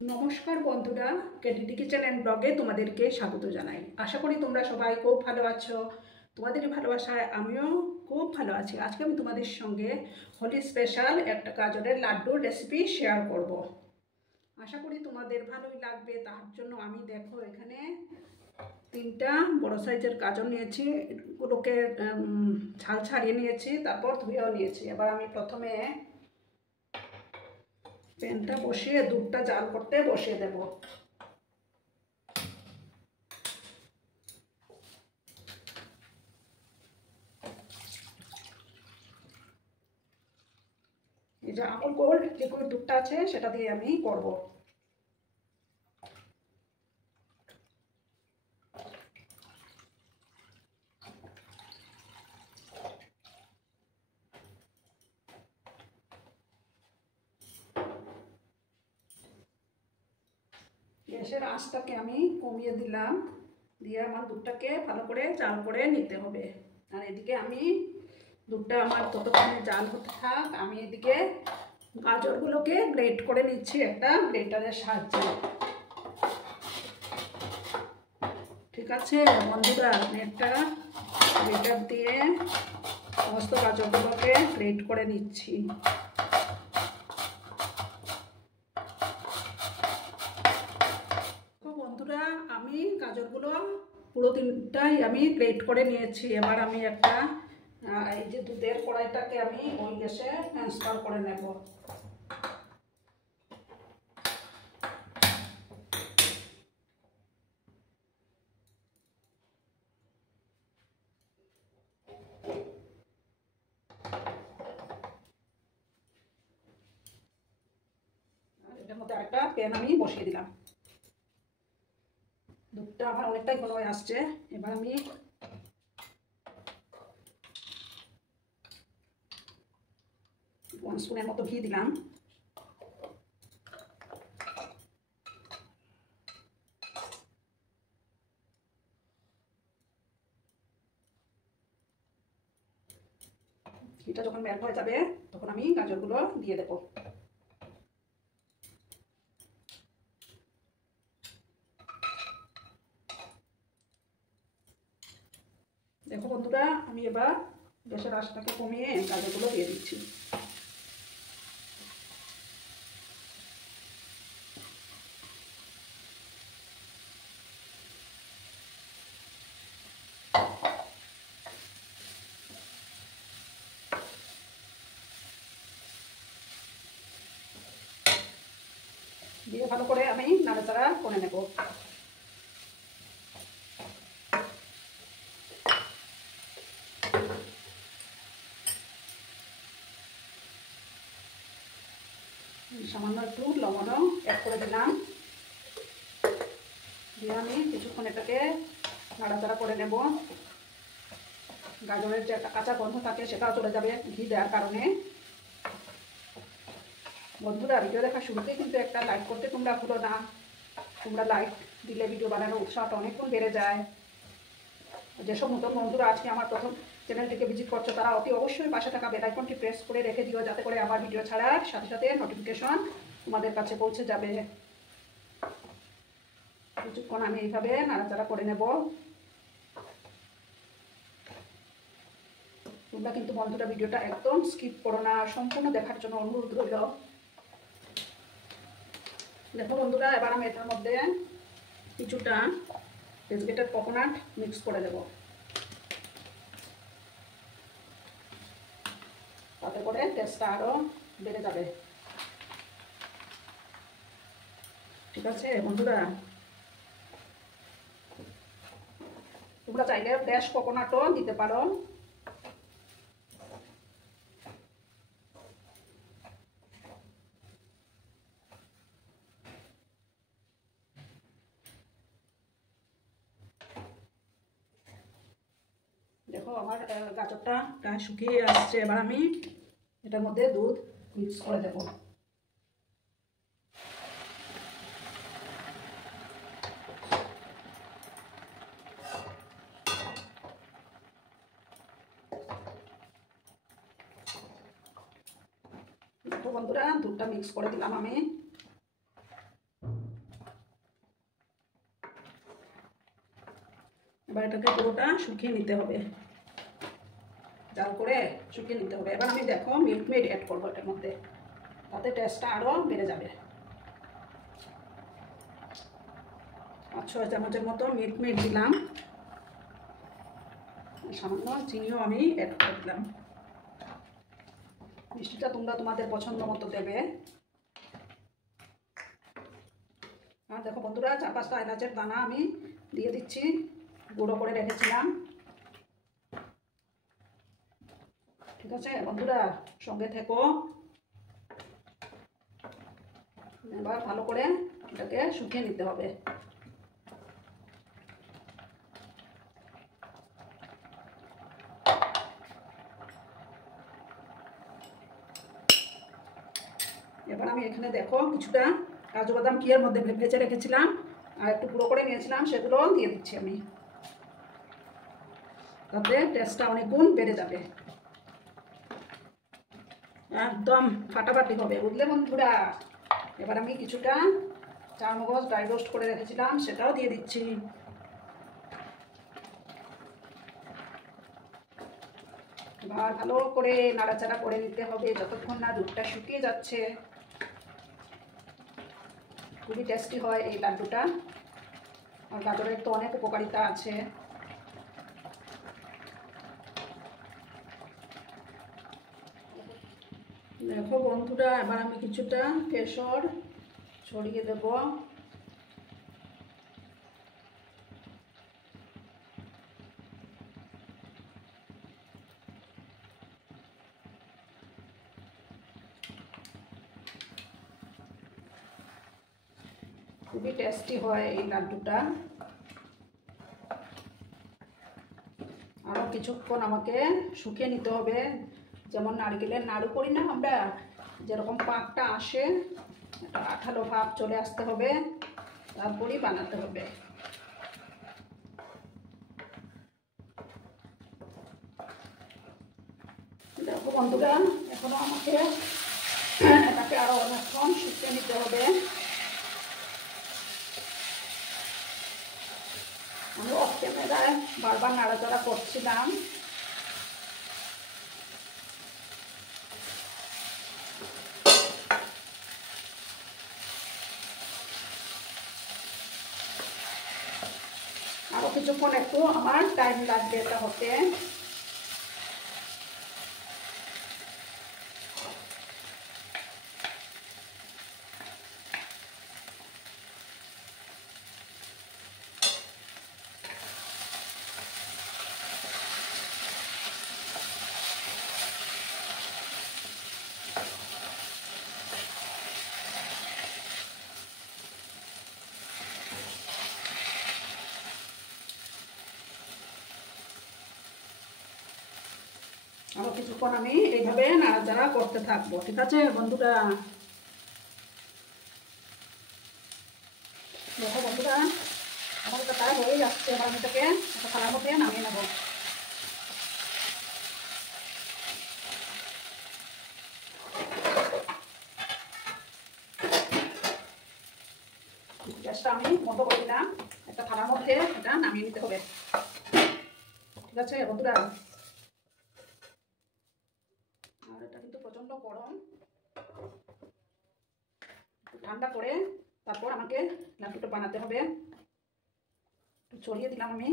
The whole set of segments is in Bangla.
নমস্কার বন্ধুরা, কেডিডি কিচেন অ্যান্ড ব্লগে তোমাদেরকে স্বাগত জানাই। আশা করি তোমরা সবাই খুব ভালো আছো। তোমাদের ভালোবাসায় আমিও খুব ভালো আছি। আজকে আমি তোমাদের সঙ্গে হোলি স্পেশাল একটা গাজরের লাড্ডুর রেসিপি শেয়ার করব। আশা করি তোমাদের ভালোই লাগবে। তার জন্য আমি দেখো এখানে 3টা বড় সাইজের গাজর নিয়েছি। এগুলোকে ছাল ছাড়িয়ে নিয়েছি, তারপর ধুয়েও নিয়েছি। এবার আমি প্রথমে প্যানটা বসিয়ে দুধটা জাল করতে বসিয়ে দেব। এই যে আমুল গোল্ড লিকুইড দুধটা আছে সেটা দিয়ে আমি করব। গ্যাসের আঁচটাকে আমি কমিয়ে দিলাম, দিয়ে আমার দুধটাকে ভালো করে জাল করে নিতে হবে। আর এদিকে আমি দুধটা আমার ততক্ষণে জাল হতে থাক, আমি এদিকে গাজরগুলোকে গ্রেট করে নিচ্ছি একটা গ্রেটারের সাহায্যে। ঠিক আছে বন্ধুরা, একটা গ্রেটার দিয়ে সমস্ত গাজরগুলোকে গ্রেট করে নিচ্ছি। বন্ধুরা, আমি গাজরগুলো পুরো 3টাই আমি গ্রেট করে নিয়েছি। এবার আমি একটা এই যে দুধের কড়াইটাকে আমি ওই গ্যাসে ট্রান্সফার করে নেব। এটার মধ্যে আরেকটা প্যান আমি বসিয়ে দিলাম। দুধটা আমার অনেকটাই ঘন হয়ে আসছে। এবার আমি ওয়ান স্পুনের মতো ঘি দিলাম। ঘিটা যখন মেল্ট হয়ে যাবে তখন আমি গাজরগুলো দিয়ে দেবো। দেখো বন্ধুরা, আমি এবার গ্যাসের আঁচটাকে কমিয়ে গাজরগুলো দিয়ে দিচ্ছি। দিয়ে ভালো করে আমি নাড়াচাড়া করে নেব। সামান্য একটু লবণও অ্যাড করে দিলাম, দিয়ে আমি কিছুক্ষণ এটাকে নাড়াচাড়া করে নেব। গাজরের যে একটা কাঁচা গন্ধ থাকে সেটাও চলে যাবে ঘি দেওয়ার কারণে। বন্ধুরা, ভিডিও দেখার শুরুতেই কিন্তু একটা লাইক করতে তোমরা ভুলো না। তোমরা লাইক দিলে ভিডিও বানানোর উৎসাহটা অনেকক্ষণ বেড়ে যায়। যেসব নতুন বন্ধুরা আজকে আমার প্রথম চ্যানেলটিকে ভিজিট করছো তারা অতি অবশ্যই পাশে থাকা বেল আইকনটি প্রেস করে রেখে দিও, যাতে করে আমার ভিডিও ছাড়ার সাথে সাথে নোটিফিকেশন তোমাদের কাছে পৌঁছে যাবে। কিছুক্ষণ আমি এইভাবে নাড়াচাড়া করে নেব। তোমরা কিন্তু বন্ধুরা ভিডিওটা একদম স্কিপ করো না, সম্পূর্ণ দেখার জন্য অনুরোধ রইল। দেখো বন্ধুরা, এবার আমি এটার মধ্যে কিছুটা ডেসিকেটেড কোকোনাট মিক্স করে দেব, তাতে করে টেস্টটা আরও বেড়ে যাবে। ঠিক আছে বন্ধুরা, তোমরা চাইলে ফ্রেশ কোকোনাটও দিতে পারো। দেখো আমার গাজরটা প্রায় শুকিয়ে আসছে। এবার আমি এটার মধ্যে দুধ মিক্স করে দেব। দেখো বন্ধুরা, দুধটা মিক্স করে দিলাম আমি। এবার এটাকে পুরোটা শুকিয়ে নিতে হবে, জাল করে শুকিয়ে নিতে হবে। এবার আমি দেখো মিল্ক মেড অ্যাড করবো এটার মধ্যে, তাতে টেস্টটা আরও বেড়ে যাবে। 5-6 চামচের মতো মিল্ক মেড দিলাম, সামান্য চিনিও আমি অ্যাড করে দিলাম। মিষ্টিটা তোমরা তোমাদের পছন্দ মতো দেবে। আর দেখো বন্ধুরা, 4-5টা এলাচের দানা আমি দিয়ে দিচ্ছি, গুঁড়ো করে রেখেছিলাম। ঠিক আছে বন্ধুরা, সঙ্গে থেকো। এবার ভালো করে এটাকে শুকিয়ে নিতে হবে। এবার আমি এখানে দেখো কিছুটা কাজু বাদাম ঘিয়ের মধ্যে ভেজে রেখেছিলাম আর একটু গুঁড়ো করে নিয়েছিলাম, সেগুলো দিয়ে দিচ্ছি আমি, তাতে টেস্টটা অনেক গুণ বেড়ে যাবে। একদম ফাটাফাটি হবে, বুঝলে বন্ধুরা। এবার আমি কিছুটা চারমগজ ড্রাই রোস্ট করে রেখেছিলাম, সেটাও দিয়ে দিচ্ছি। এবার ভালো করে নাড়াচাড়া করে নিতে হবে যতক্ষণ না দুধটা শুকিয়ে যাচ্ছে। খুবই টেস্টি হয় এই লাড্ডুটা, আর গাজরের তো অনেক উপকারিতা আছে। দেখো বন্ধুরা, এবার আমি কিছুটা কেশর ছড়িয়ে দেব। খুবই টেস্টি হয় এই লাড্ডুটা। আরও কিছুক্ষণ আমাকে শুকিয়ে নিতে হবে, যেমন নারকেলের নাড়ু করি না আমরা, যেরকম পাকটা আসে, একটা আঠালো ভাব চলে আসতে হবে, তারপরেই বানাতে হবে। দেখো বন্ধুরা, এখনো আমাকে এটাকে আরও অনেকক্ষণ শুকিয়ে নিতে হবে। আমি অফ ক্যামেরায় বারবার নাড়াচাড়া করছিলাম। আরও কিছুক্ষণ একটু আমার টাইম লাগবে এটা হতে। আরও কিছুক্ষণ আমি এইভাবে নাড়াচাড়া করতে থাকবো। ঠিক আছে বন্ধুরা। দেখো বন্ধুরা, আমার এটা প্রায় হয়ে যাচ্ছে। এবার আমি এটাকে একটা থালার মধ্যে নামিয়ে নেব। গ্যাসটা আমি বন্ধ করে দিলাম, একটা থালার মধ্যে এটা নামিয়ে নিতে হবে। ঠিক আছে বন্ধুরা। আর এটা কিন্তু প্রচন্ড গরম, ঠান্ডা করে তারপর আমাকে লাড্ডুটা বানাতে হবে। একটু ছড়িয়ে দিলাম আমি।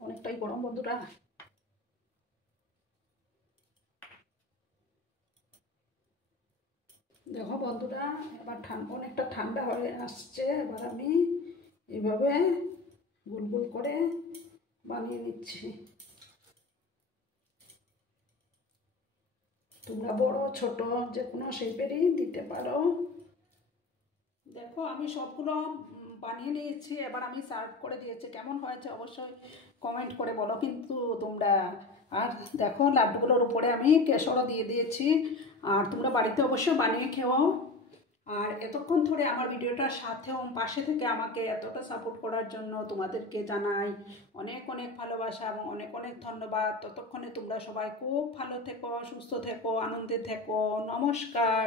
অনেকটাই গরম বন্ধুরা। দেখো বন্ধুরা, এবার অনেকটা ঠান্ডা হয়ে আসছে। এবার আমি এইভাবে গোল গোল করে বানিয়ে নিচ্ছি। তোমরা বড় ছোট যে কোনো শেপেরই দিতে পারো। দেখো আমি সবগুলো বানিয়ে নিয়েছি, এবার আমি সার্ভ করে দিয়েছি। কেমন হয়েছে অবশ্যই কমেন্ট করে বলো কিন্তু তোমরা। আর দেখো লাড্ডুগুলোর উপরে আমি কেশরও দিয়ে দিয়েছি। আর তোমরা বাড়িতে অবশ্যই বানিয়ে খেও। আর এতক্ষণ ধরে আমার ভিডিওটার সাথেও পাশে থেকে আমাকে এতটা সাপোর্ট করার জন্য তোমাদেরকে জানাই অনেক অনেক ভালোবাসা এবং অনেক অনেক ধন্যবাদ। ততক্ষণে তোমরা সবাই খুব ভালো থেকো, সুস্থ থেকো, আনন্দে থেকো। নমস্কার।